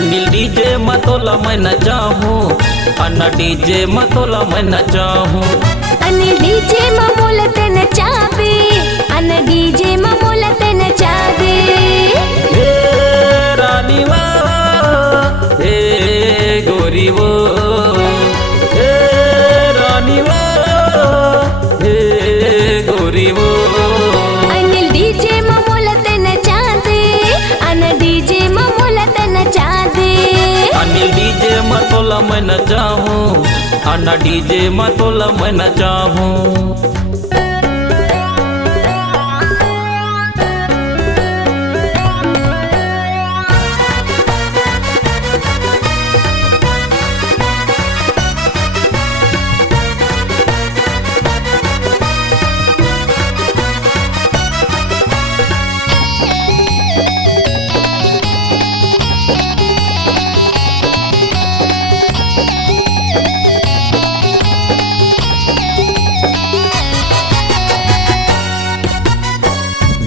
Anil DJ मतोला मैं न चाहूँ, अन्ना डीजे मतोला मैं न चाहूँ। अनिल डीजे बोलते न चाबी, अन्ना डीजे बोलते न चाबी। हे रानी वो, हे गोरी वो, हे रानी वो, हे गोरी वो। अनिल डीजे बोलते न चाबी, अन्ना डीजे बोलते न चाबी। अनिल डीजे मतोला मैं न चाहूँ, अन्ना डीजे मतोला मैं न चाहूँ।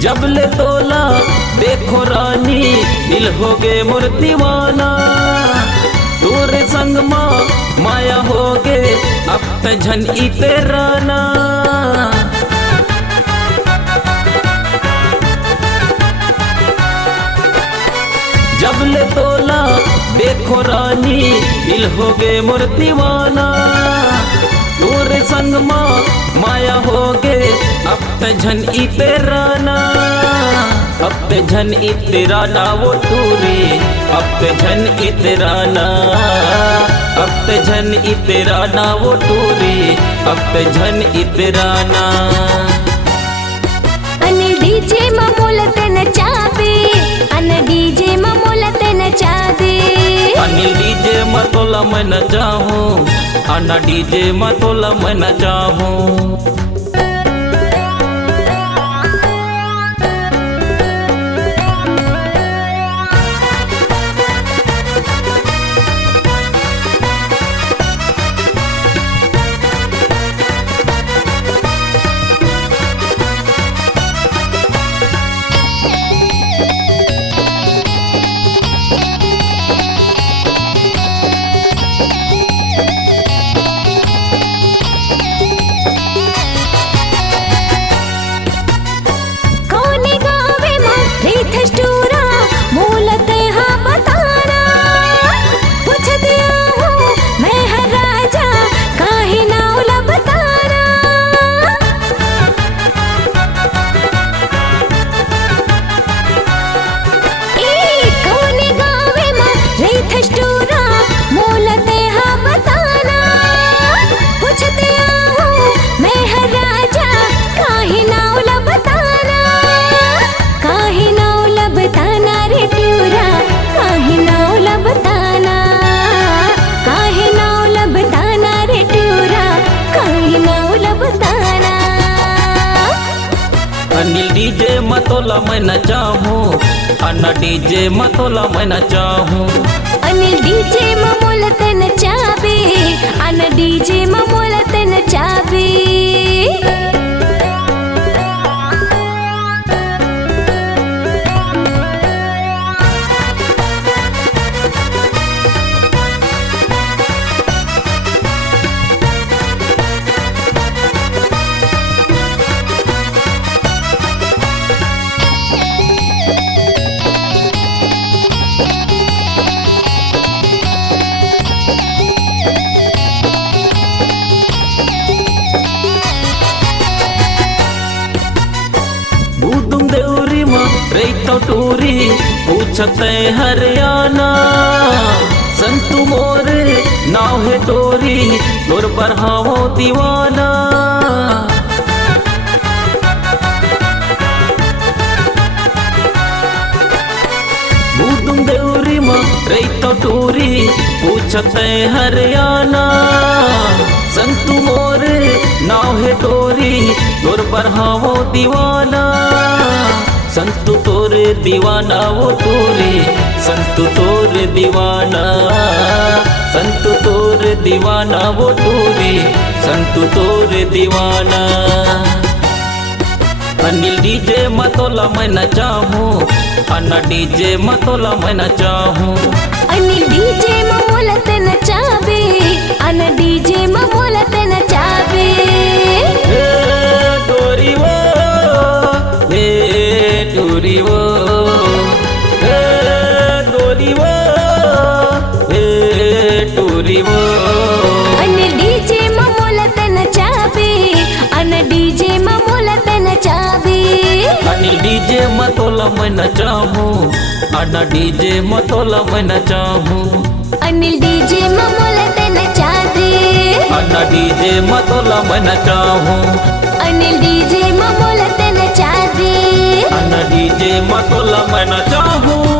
जब ले तोला देखो रानी, दिल हो गे मोर दीवाना। तोरे संग माया हो गे अब ते झन इतराना। जब ले तोला देखो रानी, दिल हो गे मोर दीवाना। तोरे संग माया हो गे अब ते झन इतराना। अब ते झन इतराना वो टूरी, अब ते झन इतराना। अब ते झन इतराना वो टूरी, अब ते झन इतराना। अनिल डीजे बोलते न चाबी, अन्ना डीजे बोलते न चाबी। अनिल डीजे मतोला मैं न चाहूँ, अन्ना डीजे मतोला मैं न चाहूँ। अनिल डीजे मतोला मैं न चाहूँ, अन्ना डीजे मतोला मैं न चाहूँ। अनिल डीजे बोलते न चाबी, अन्ना डीजे बोलते न चाबी। रेतो टूरी पूछते हरियाणा। संतु मोरे नाव है टोरी, तोर बरहावो दीवाना। बूदुम देवरी रेतो टूरी पूछते हरियाणा। तोर बढ़ावो दीवाना संतु तोरे दीवाना वो तोरे संतु तोरे दीवाना संतु तोरे दीवाना वो तोरे संतु तोरे दीवाना। अनिल डीजे मतोला मैं नचाहूँ अन्ना डीजे मतोला मैं नचाहूँ अनिल डीजे ममोलत नचावे अन डीजे ममोलत नचावे टोरी वो टोरी वो टोरी वो टोरी वो अनिल डीजे ममोलत नचावे अन डीजे ममोलत नचावे अनिल डीजे मतोला मैं नचाहूँ अन्ना डीजे मतोला मैं नचाहूँ अनिल डीजे ममोलत नचावे अन्ना डीजे मतोला मैं नचाहूँ अनिल डीजे ममोलत नचावे अन्ना डीजे मतोला मैं नचाहूँ।